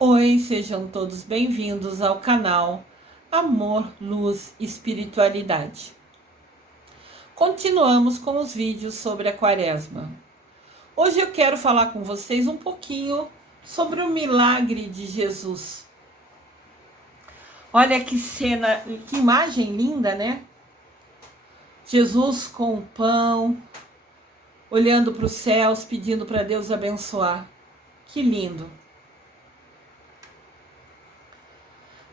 Oi, sejam todos bem-vindos ao canal Amor, Luz e Espiritualidade. Continuamos com os vídeos sobre a Quaresma. Hoje eu quero falar com vocês um pouquinho sobre o milagre de Jesus. Olha que cena, que imagem linda, né? Jesus com o pão, olhando para os céus, pedindo para Deus abençoar. Que lindo!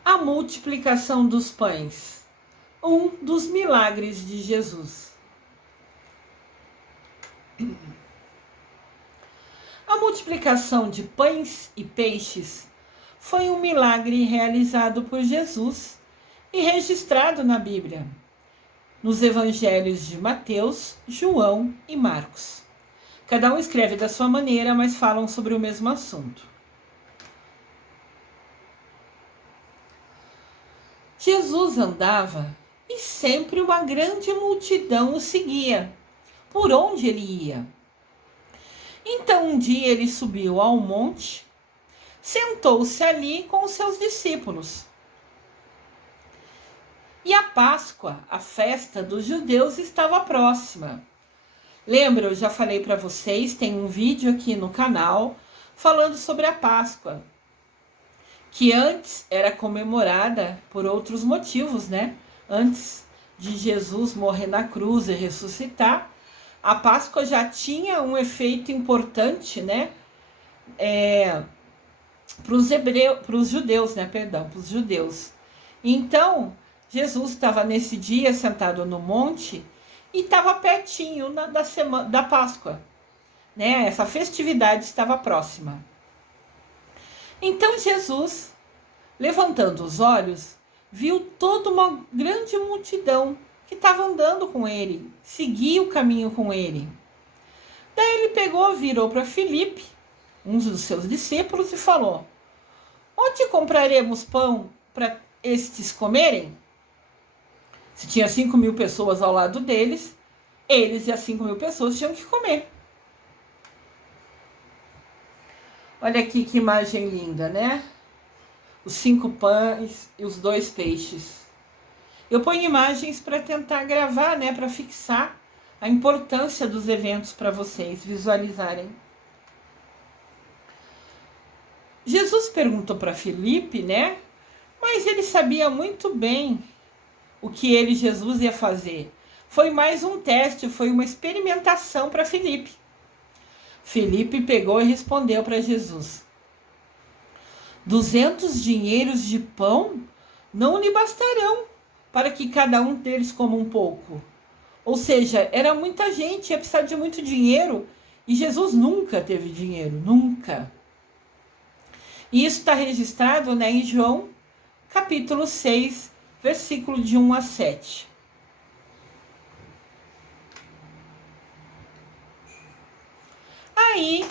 A multiplicação dos pães, um dos milagres de Jesus. A multiplicação de pães e peixes foi um milagre realizado por Jesus e registrado na Bíblia, nos evangelhos de Mateus, João e Marcos. Cada um escreve da sua maneira, mas falam sobre o mesmo assunto. Jesus andava e sempre uma grande multidão o seguia, por onde ele ia. Então um dia ele subiu ao monte, sentou-se ali com os seus discípulos. E a Páscoa, a festa dos judeus, estava próxima. Lembra, eu já falei para vocês, tem um vídeo aqui no canal falando sobre a Páscoa, que antes era comemorada por outros motivos, né? Antes de Jesus morrer na cruz e ressuscitar, a Páscoa já tinha um efeito importante, né? Para os judeus, né? Perdão, para os judeus. Então, Jesus estava nesse dia sentado no monte e estava pertinho da Páscoa, né? Essa festividade estava próxima. Então Jesus, levantando os olhos, viu toda uma grande multidão que estava andando com ele, seguia o caminho com ele. Daí ele pegou, virou para Filipe, um dos seus discípulos, e falou: onde compraremos pão para estes comerem? Se tinha 5.000 pessoas ao lado deles, eles e as 5.000 pessoas tinham que comer. Olha aqui que imagem linda, né? Os 5 pães e os 2 peixes. Eu ponho imagens para tentar gravar, né? Para fixar a importância dos eventos para vocês visualizarem. Jesus perguntou para Filipe, né? Mas ele sabia muito bem o que ele, Jesus, ia fazer. Foi mais um teste, foi uma experimentação para Filipe. Filipe pegou e respondeu para Jesus: 200 dinheiros de pão não lhe bastarão para que cada um deles coma um pouco. Ou seja, era muita gente, ia precisar de muito dinheiro, e Jesus nunca teve dinheiro, nunca. E isso está registrado, né, em João, capítulo 6, versículo de 1 a 7. Aí,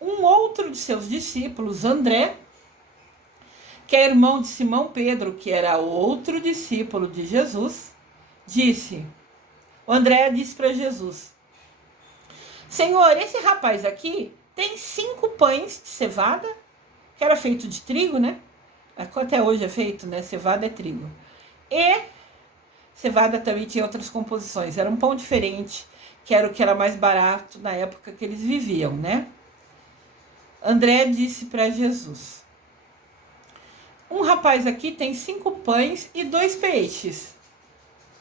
um outro de seus discípulos, André, que é irmão de Simão Pedro, que era outro discípulo de Jesus, André disse para Jesus: Senhor, esse rapaz aqui tem 5 pães de cevada, que era feito de trigo, né? Até hoje é feito, né? Cevada é trigo. E cevada também tinha outras composições. Era um pão diferente, que era o que era mais barato na época que eles viviam, né? André disse para Jesus: um rapaz aqui tem 5 pães e 2 peixes.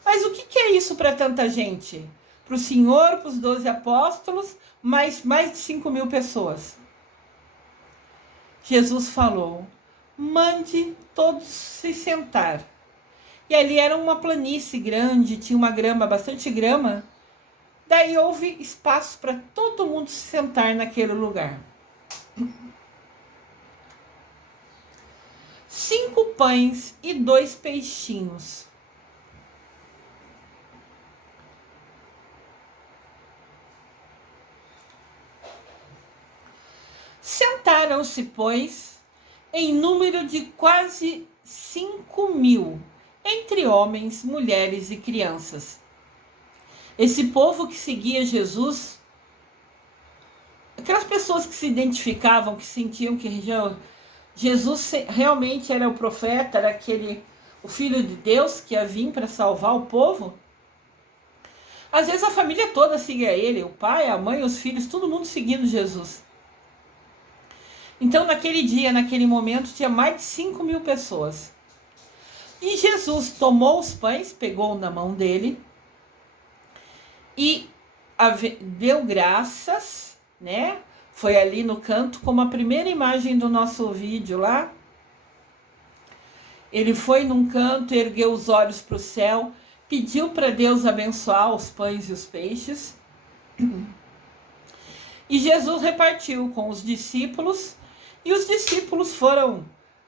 Mas o que é isso para tanta gente? Para o Senhor, para os 12 apóstolos, mais de 5.000 pessoas. Jesus falou: mande todos se sentar. E ali era uma planície grande, tinha uma grama, bastante grama. Daí houve espaço para todo mundo se sentar naquele lugar. 5 pães e 2 peixinhos. Sentaram-se, pois, em número de quase 5.000, entre homens, mulheres e crianças. Esse povo que seguia Jesus, aquelas pessoas que se identificavam, que sentiam que Jesus realmente era o profeta, era o filho de Deus que ia vir para salvar o povo? Às vezes a família toda seguia ele, o pai, a mãe, os filhos, todo mundo seguindo Jesus. Então naquele dia, naquele momento, tinha mais de 5.000 pessoas. E Jesus tomou os pães, pegou na mão dele e deu graças, né? Foi ali no canto, como a primeira imagem do nosso vídeo lá. Ele foi num canto, ergueu os olhos para o céu, pediu para Deus abençoar os pães e os peixes. E Jesus repartiu com os discípulos, e os discípulos foram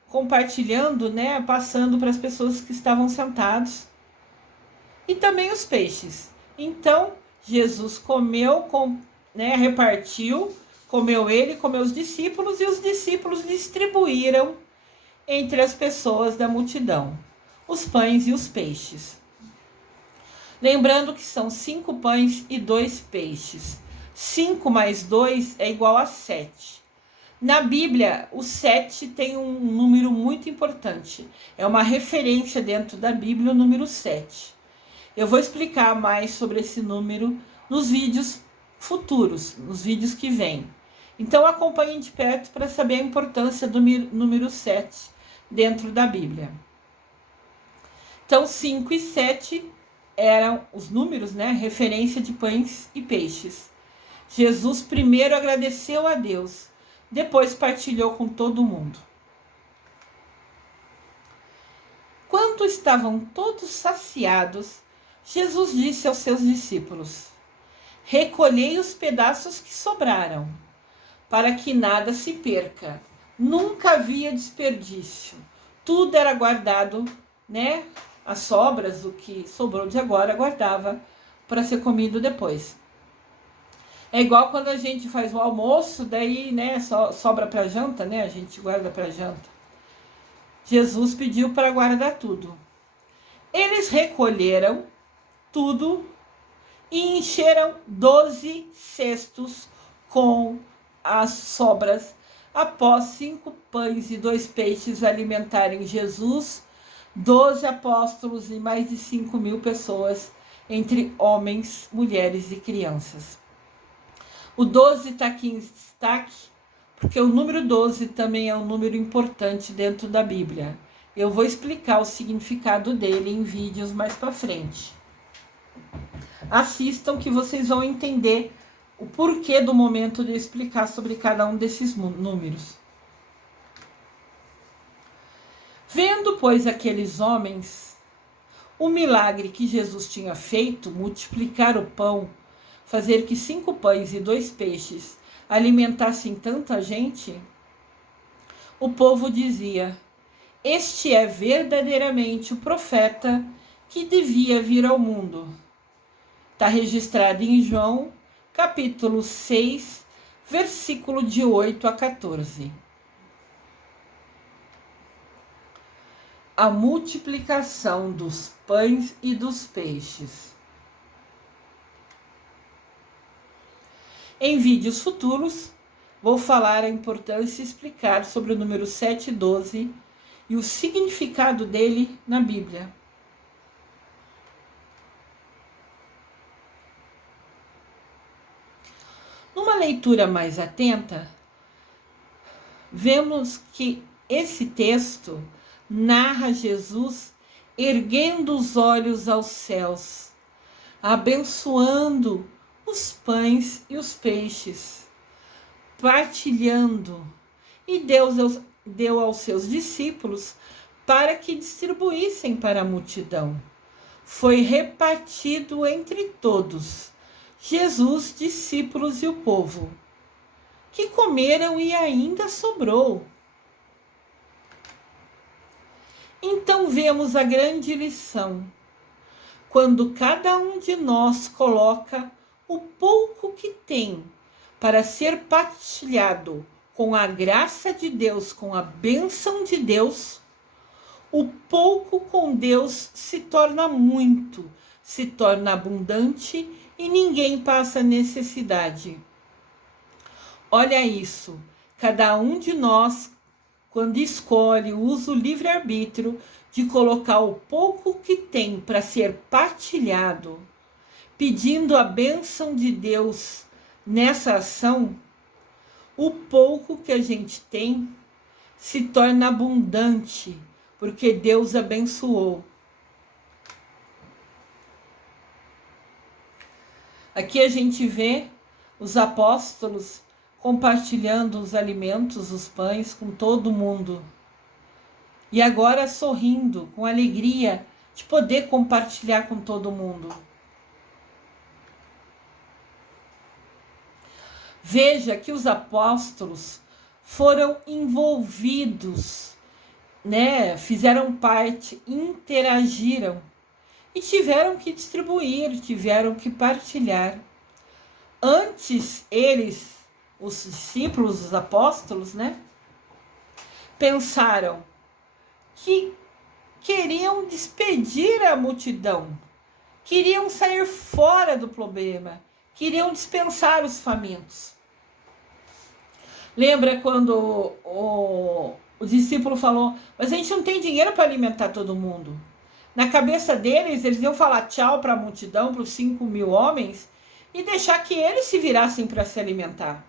compartilhando, né, passando para as pessoas que estavam sentados. E também os peixes. Então, Jesus comeu, repartiu, comeu ele, comeu os discípulos, e os discípulos distribuíram entre as pessoas da multidão os pães e os peixes. Lembrando que são 5 pães e 2 peixes. 5 mais 2 é igual a 7. Na Bíblia, o 7 tem um número muito importante. É uma referência dentro da Bíblia, o número 7. Eu vou explicar mais sobre esse número nos vídeos futuros, nos vídeos que vêm. Então acompanhem de perto para saber a importância do número 7 dentro da Bíblia. Então 5 e 7 eram os números, né, referência de pães e peixes. Jesus primeiro agradeceu a Deus, depois partilhou com todo mundo. Quando estavam todos saciados, Jesus disse aos seus discípulos: recolhei os pedaços que sobraram, para que nada se perca. Nunca havia desperdício. Tudo era guardado, né? As sobras, o que sobrou de agora, guardava para ser comido depois. É igual quando a gente faz o almoço, daí, né, sobra para janta, né? A gente guarda para janta. Jesus pediu para guardar tudo. Eles recolheram tudo e encheram 12 cestos com as sobras, após 5 pães e 2 peixes alimentarem Jesus, 12 apóstolos e mais de 5.000 pessoas, entre homens, mulheres e crianças. O 12 está aqui em destaque, porque o número 12 também é um número importante dentro da Bíblia. Eu vou explicar o significado dele em vídeos mais para frente. Assistam que vocês vão entender o porquê do momento de eu explicar sobre cada um desses números. Vendo, pois, aqueles homens o milagre que Jesus tinha feito, multiplicar o pão, fazer que 5 pães e 2 peixes alimentassem tanta gente, o povo dizia: este é verdadeiramente o profeta que devia vir ao mundo. Está registrado em João, capítulo 6, versículo de 8 a 14. A multiplicação dos pães e dos peixes. Em vídeos futuros, vou falar a importância e explicar sobre o número 7 e 12 e o significado dele na Bíblia. Numa leitura mais atenta, vemos que esse texto narra Jesus erguendo os olhos aos céus, abençoando os pães e os peixes, partilhando, e Deus deu aos seus discípulos para que distribuíssem para a multidão. Foi repartido entre todos, Jesus, discípulos e o povo, que comeram e ainda sobrou. Então vemos a grande lição, quando cada um de nós coloca o pouco que tem para ser partilhado com a graça de Deus, com a bênção de Deus, o pouco com Deus se torna muito, se torna abundante e ninguém passa necessidade. Olha isso, cada um de nós quando escolhe, usa o livre-arbítrio de colocar o pouco que tem para ser partilhado, pedindo a bênção de Deus nessa ação, o pouco que a gente tem se torna abundante, porque Deus abençoou. Aqui a gente vê os apóstolos compartilhando os alimentos, os pães com todo mundo. E agora sorrindo, com alegria de poder compartilhar com todo mundo. Veja que os apóstolos foram envolvidos, né? Fizeram parte, interagiram e tiveram que distribuir, tiveram que partilhar. Antes eles, os discípulos, os apóstolos, né? Pensaram que queriam despedir a multidão, queriam sair fora do problema, queriam dispensar os famintos. Lembra quando o discípulo falou, mas a gente não tem dinheiro para alimentar todo mundo. Na cabeça deles, eles iam falar tchau para a multidão, para os 5.000 homens, e deixar que eles se virassem para se alimentar.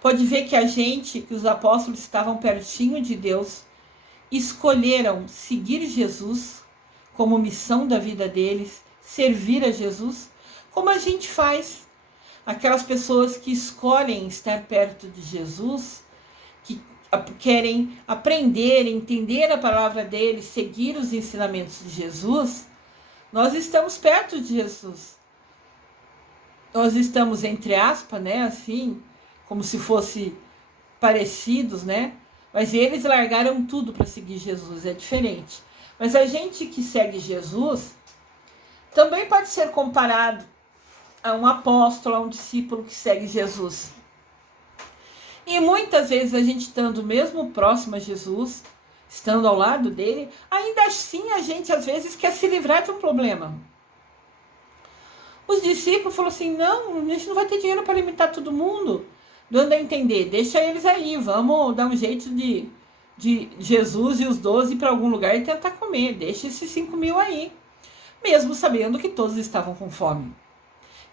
Pode ver que os apóstolos estavam pertinho de Deus, escolheram seguir Jesus como missão da vida deles, servir a Jesus, como a gente faz. Aquelas pessoas que escolhem estar perto de Jesus, que querem aprender, entender a palavra dele, seguir os ensinamentos de Jesus, nós estamos perto de Jesus. Nós estamos, entre aspas, né, assim, como se fosse parecidos, né? Mas eles largaram tudo para seguir Jesus, é diferente. Mas a gente que segue Jesus também pode ser comparado a um apóstolo, a um discípulo que segue Jesus. E muitas vezes a gente estando mesmo próximo a Jesus, estando ao lado dele, ainda assim a gente às vezes quer se livrar de um problema. Os discípulos falaram assim, não, a gente não vai ter dinheiro para alimentar todo mundo. Dando a entender, deixa eles aí, vamos dar um jeito de Jesus e os 12 para algum lugar e tentar comer, deixa esses 5.000 aí. Mesmo sabendo que todos estavam com fome.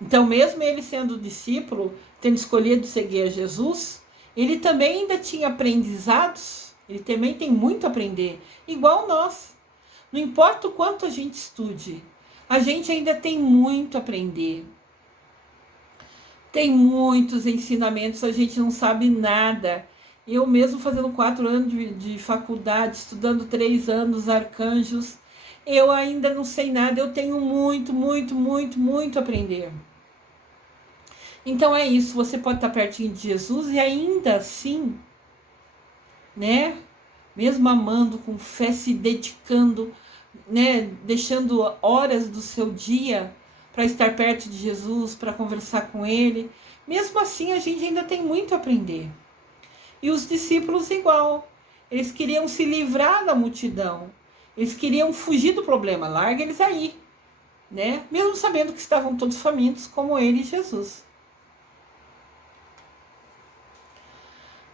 Então, mesmo ele sendo discípulo, tendo escolhido seguir a Jesus, ele também ainda tinha aprendizados, ele também tem muito a aprender, igual nós. Não importa o quanto a gente estude, a gente ainda tem muito a aprender. Tem muitos ensinamentos, a gente não sabe nada. Eu mesmo fazendo 4 anos de faculdade, estudando 3 anos arcanjos, eu ainda não sei nada, eu tenho muito a aprender. Então é isso, você pode estar pertinho de Jesus e ainda assim, né, mesmo amando com fé, se dedicando, né, deixando horas do seu dia para estar perto de Jesus, para conversar com ele, mesmo assim a gente ainda tem muito a aprender. E os discípulos igual, eles queriam se livrar da multidão, eles queriam fugir do problema, larga eles aí, né, mesmo sabendo que estavam todos famintos como ele e Jesus.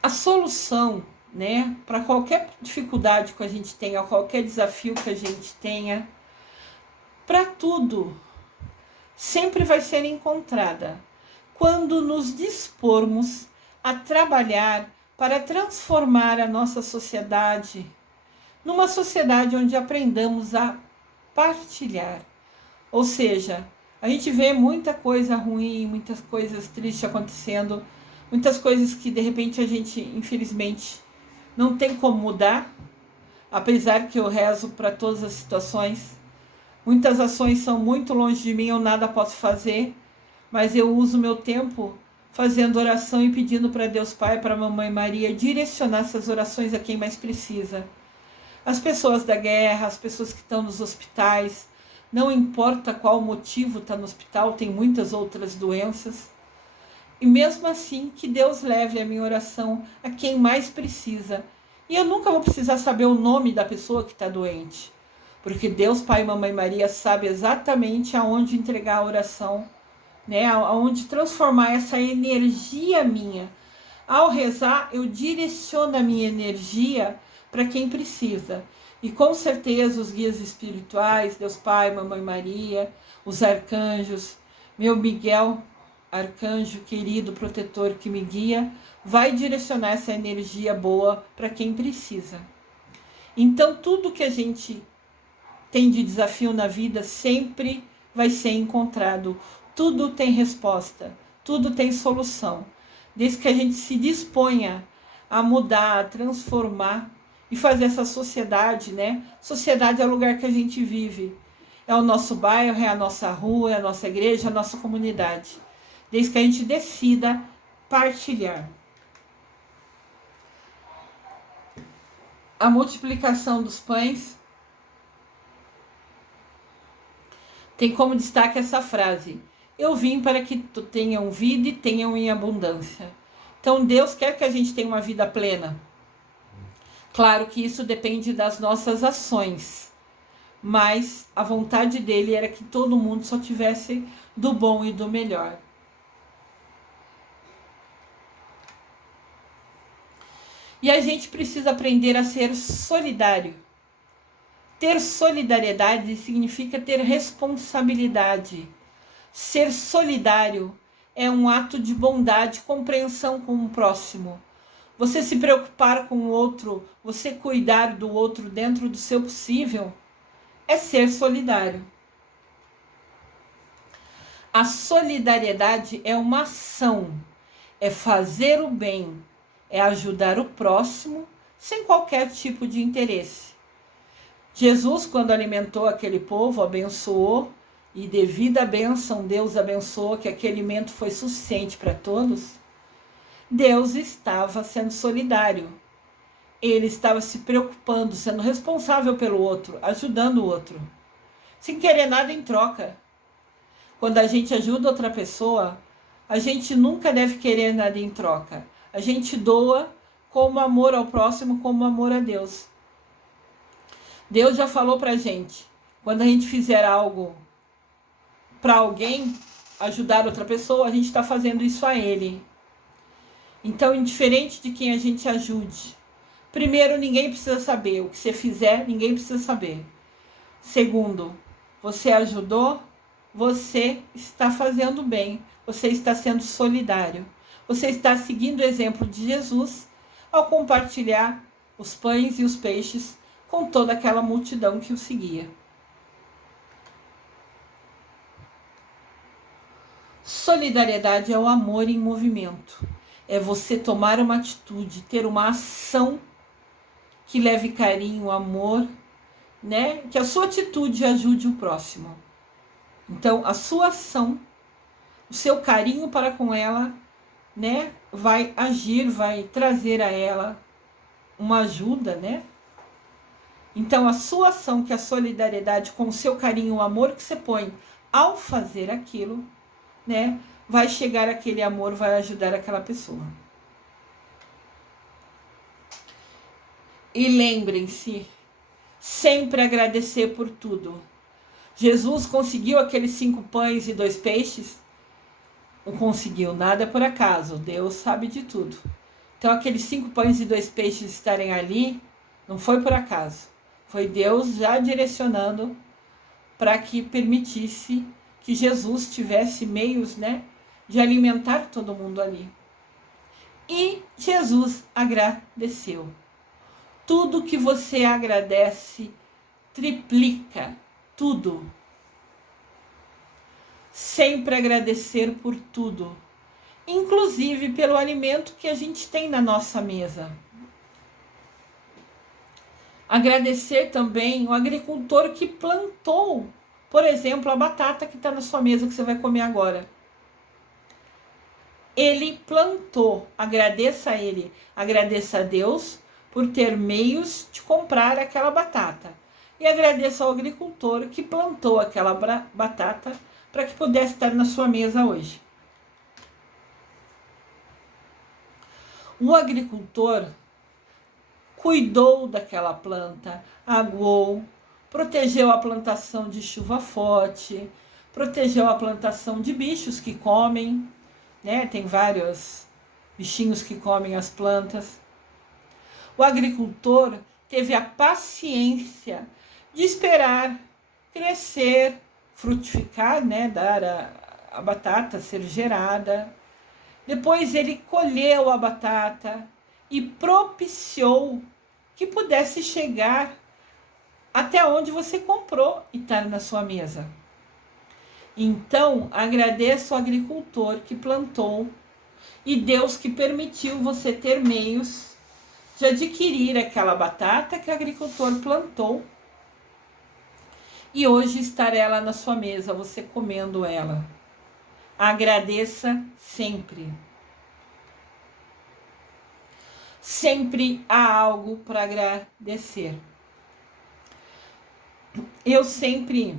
A solução, né, para qualquer dificuldade que a gente tenha, qualquer desafio que a gente tenha, para tudo, sempre vai ser encontrada quando nos dispormos a trabalhar para transformar a nossa sociedade numa sociedade onde aprendamos a partilhar. Ou seja, a gente vê muita coisa ruim, muitas coisas tristes acontecendo, muitas coisas que de repente a gente, infelizmente, não tem como mudar, apesar que eu rezo para todas as situações. Muitas ações são muito longe de mim, eu nada posso fazer, mas eu uso meu tempo fazendo oração e pedindo para Deus Pai, para a Mamãe Maria, direcionar essas orações a quem mais precisa. As pessoas da guerra, as pessoas que estão nos hospitais, não importa qual motivo está no hospital, tem muitas outras doenças. E mesmo assim, que Deus leve a minha oração a quem mais precisa. E eu nunca vou precisar saber o nome da pessoa que está doente. Porque Deus, Pai e Mamãe Maria sabe exatamente aonde entregar a oração, né? Aonde transformar essa energia minha Ao rezar, eu direciono a minha energia para quem precisa. E com certeza os guias espirituais, Deus Pai, Mamãe Maria, os arcanjos, meu Miguel, arcanjo querido, protetor que me guia, vai direcionar essa energia boa para quem precisa. Então, tudo que a gente tem de desafio na vida sempre vai ser encontrado. Tudo tem resposta, tudo tem solução. Desde que a gente se disponha a mudar, a transformar e fazer essa sociedade, né? Sociedade é o lugar que a gente vive. É o nosso bairro, é a nossa rua, é a nossa igreja, é a nossa comunidade. Desde que a gente decida partilhar. A multiplicação dos pães tem como destaque essa frase: eu vim para que tenham vida e tenham em abundância. Então Deus quer que a gente tenha uma vida plena. Claro que isso depende das nossas ações, mas a vontade dele era que todo mundo só tivesse do bom e do melhor. E a gente precisa aprender a ser solidário. Ter solidariedade significa ter responsabilidade. Ser solidário é um ato de bondade, compreensão com o próximo. Você se preocupar com o outro, você cuidar do outro dentro do seu possível, é ser solidário. A solidariedade é uma ação, é fazer o bem, é ajudar o próximo sem qualquer tipo de interesse. Jesus, quando alimentou aquele povo, abençoou, e devido à bênção, Deus abençoou que aquele alimento foi suficiente para todos. Deus estava sendo solidário. Ele estava se preocupando, sendo responsável pelo outro, ajudando o outro, sem querer nada em troca. Quando a gente ajuda outra pessoa, a gente nunca deve querer nada em troca. A gente doa como amor ao próximo, como amor a Deus. Deus já falou pra gente, quando a gente fizer algo para alguém, ajudar outra pessoa, a gente está fazendo isso a Ele. Então, indiferente de quem a gente ajude, primeiro, ninguém precisa saber. O que você fizer, ninguém precisa saber. Segundo, você ajudou, você está fazendo bem, você está sendo solidário. Você está seguindo o exemplo de Jesus ao compartilhar os pães e os peixes com toda aquela multidão que o seguia. Solidariedade é o amor em movimento. É você tomar uma atitude, ter uma ação que leve carinho, amor, né? Que a sua atitude ajude o próximo. Então, a sua ação, o seu carinho para com ela, né? Vai agir, vai trazer a ela uma ajuda, né? Então, a sua ação, que é a solidariedade, com o seu carinho, o amor que você põe ao fazer aquilo, né? Vai chegar aquele amor, vai ajudar aquela pessoa. E lembrem-se, sempre agradecer por tudo. Jesus conseguiu aqueles 5 pães e 2 peixes? Não conseguiu, nada por acaso. Deus sabe de tudo. Então, aqueles 5 pães e 2 peixes estarem ali, não foi por acaso. Foi Deus já direcionando para que permitisse que Jesus tivesse meios, né, de alimentar todo mundo ali. E Jesus agradeceu. Tudo que você agradece, triplica tudo. Sempre agradecer por tudo, inclusive pelo alimento que a gente tem na nossa mesa. Agradecer também o agricultor que plantou, por exemplo, a batata que está na sua mesa que você vai comer agora. Ele plantou, agradeça a ele, agradeça a Deus por ter meios de comprar aquela batata. E agradeça ao agricultor que plantou aquela batata para que pudesse estar na sua mesa hoje. O agricultor cuidou daquela planta, aguou, protegeu a plantação de chuva forte, protegeu a plantação de bichos que comem, né? Tem vários bichinhos que comem as plantas. O agricultor teve a paciência de esperar crescer, frutificar, né, dar a batata ser gerada. Depois ele colheu a batata e propiciou que pudesse chegar até onde você comprou e estar na sua mesa. Então, agradeça o agricultor que plantou e Deus que permitiu você ter meios de adquirir aquela batata que o agricultor plantou e hoje estar ela na sua mesa, você comendo ela. Agradeça sempre. Sempre há algo para agradecer. Eu sempre,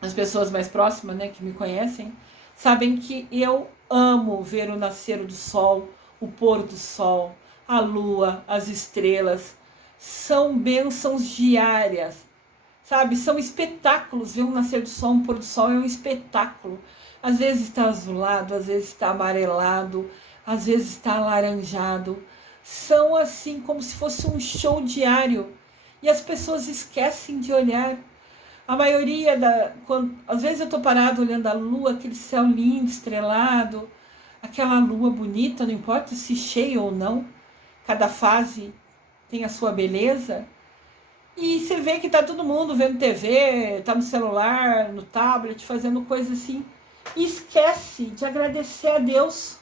as pessoas mais próximas, né, que me conhecem, sabem que eu amo ver o nascer do sol, o pôr do sol, a lua, as estrelas. São bênçãos diárias, sabe? São espetáculos. Ver um nascer do sol, um pôr do sol é um espetáculo. Às vezes está azulado, às vezes está amarelado, às vezes está alaranjado. São assim como se fosse um show diário. E as pessoas esquecem de olhar. A maioria às vezes eu estou parado olhando a lua, aquele céu lindo, estrelado, aquela lua bonita, não importa se cheia ou não. Cada fase tem a sua beleza. E você vê que tá todo mundo vendo TV, tá no celular, no tablet, fazendo coisa assim. E esquece de agradecer a Deus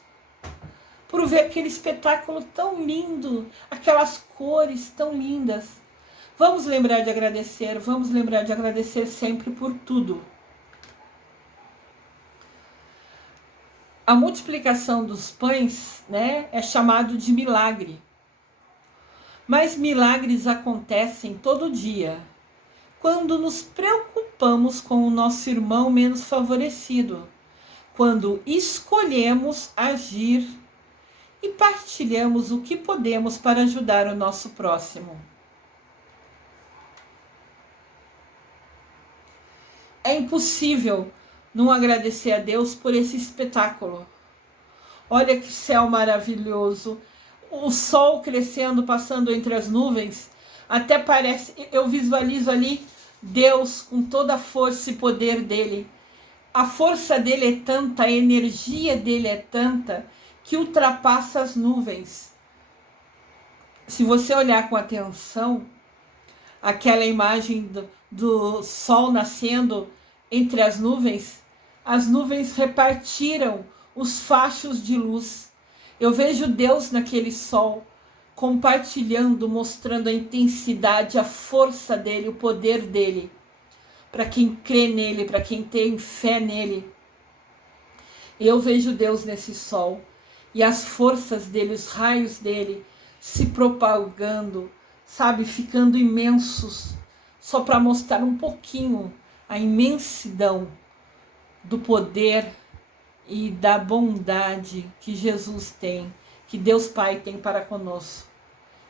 por ver aquele espetáculo tão lindo, aquelas cores tão lindas. Vamos lembrar de agradecer sempre por tudo. A multiplicação dos pães, né, é chamado de milagre. Mas milagres acontecem todo dia, quando nos preocupamos com o nosso irmão menos favorecido, quando escolhemos agir e partilhamos o que podemos para ajudar o nosso próximo. É impossível não agradecer a Deus por esse espetáculo. Olha que céu maravilhoso. O sol crescendo, passando entre as nuvens. Até parece, eu visualizo ali Deus com toda a força e poder dele. A força dele é tanta, a energia dele é tanta, que ultrapassa as nuvens. Se você olhar com atenção, aquela imagem do sol nascendo entre as nuvens repartiram os fachos de luz. Eu vejo Deus naquele sol, compartilhando, mostrando a intensidade, a força dele, o poder dele, para quem crê nele, para quem tem fé nele. Eu vejo Deus nesse sol, e as forças dele, os raios dele, se propagando, sabe, ficando imensos, só para mostrar um pouquinho a imensidão do poder e da bondade que Jesus tem, que Deus Pai tem para conosco.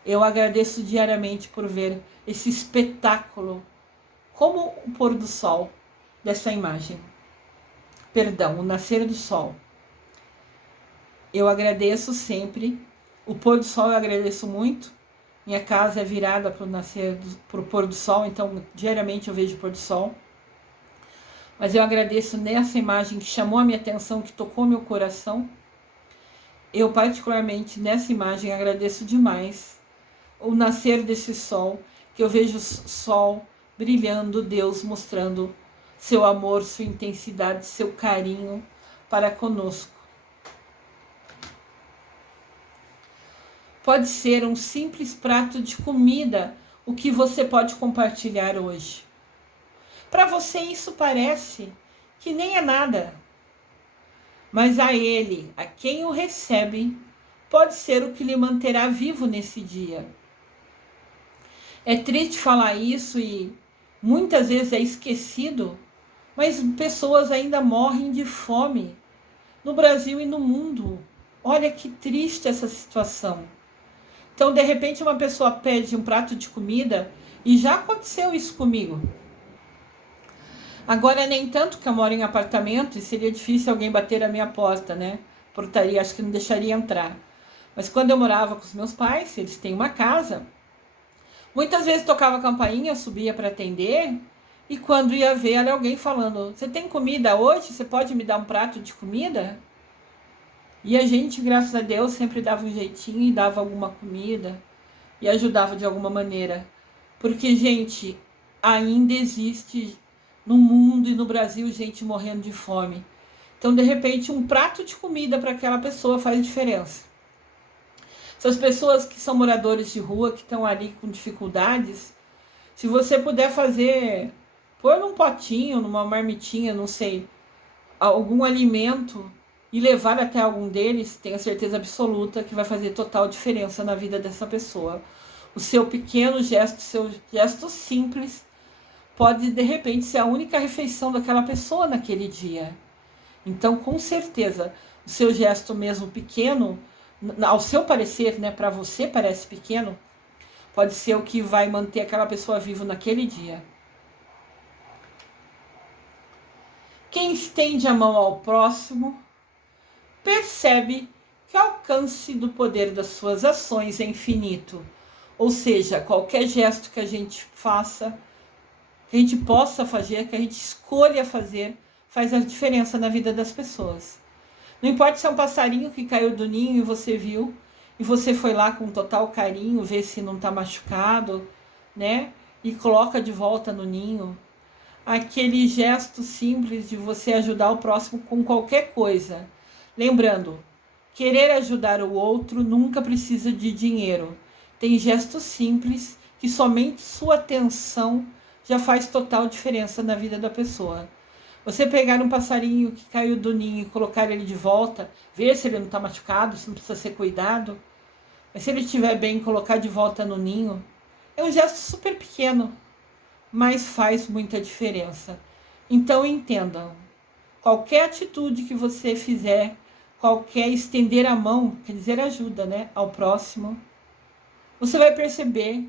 Eu agradeço diariamente por ver esse espetáculo, como o pôr do sol dessa imagem. Perdão, o nascer do sol. Eu agradeço sempre. O pôr do sol eu agradeço muito. Minha casa é virada para o pôr do sol, então diariamente eu vejo o pôr do sol. Mas eu agradeço nessa imagem que chamou a minha atenção, que tocou meu coração. Eu particularmente nessa imagem agradeço demais o nascer desse sol, que eu vejo o sol brilhando, Deus mostrando seu amor, sua intensidade, seu carinho para conosco. Pode ser um simples prato de comida o que você pode compartilhar hoje. Para você isso parece que nem é nada, mas a ele, a quem o recebe, pode ser o que lhe manterá vivo nesse dia. É triste falar isso e muitas vezes é esquecido, mas pessoas ainda morrem de fome no Brasil e no mundo. Olha que triste essa situação. Então, de repente, uma pessoa pede um prato de comida e já aconteceu isso comigo. Agora, nem tanto que eu moro em apartamento e seria difícil alguém bater a minha porta, né? portaria, acho que não deixaria entrar. Mas quando eu morava com os meus pais, eles têm uma casa, muitas vezes tocava a campainha, eu subia para atender, e quando ia ver, era alguém falando: você tem comida hoje? Você pode me dar um prato de comida? E a gente, graças a Deus, sempre dava um jeitinho e dava alguma comida e ajudava de alguma maneira. Porque, gente, ainda existe no mundo e no Brasil gente morrendo de fome. Então, de repente, um prato de comida para aquela pessoa faz diferença. Essas pessoas que são moradores de rua, que estão ali com dificuldades, se você puder fazer, pôr num potinho, numa marmitinha, não sei, algum alimento e levar até algum deles, tenho certeza absoluta que vai fazer total diferença na vida dessa pessoa. O seu pequeno gesto, seu gesto simples, pode de repente ser a única refeição daquela pessoa naquele dia. Então, com certeza, o seu gesto mesmo pequeno, ao seu parecer, né, para você parece pequeno, pode ser o que vai manter aquela pessoa viva naquele dia. Quem estende a mão ao próximo percebe que o alcance do poder das suas ações é infinito. Ou seja, qualquer gesto que a gente faça, que a gente possa fazer, que a gente escolha fazer, faz a diferença na vida das pessoas. Não importa se é um passarinho que caiu do ninho e você viu, e você foi lá com total carinho, ver se não está machucado, né? E coloca de volta no ninho. Aquele gesto simples de você ajudar o próximo com qualquer coisa. Lembrando, querer ajudar o outro nunca precisa de dinheiro. Tem gestos simples que somente sua atenção já faz total diferença na vida da pessoa. Você pegar um passarinho que caiu do ninho e colocar ele de volta, ver se ele não está machucado, se não precisa ser cuidado, mas se ele estiver bem, colocar de volta no ninho, é um gesto super pequeno, mas faz muita diferença. Então entendam, qualquer atitude que você fizer, qualquer estender a mão, quer dizer ajuda, né, ao próximo, você vai perceber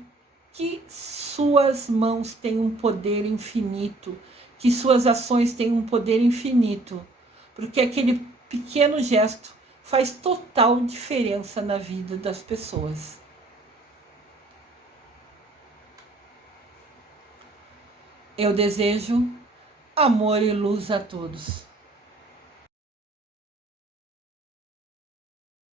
que suas mãos têm um poder infinito, que suas ações têm um poder infinito, porque aquele pequeno gesto faz total diferença na vida das pessoas. Eu desejo amor e luz a todos.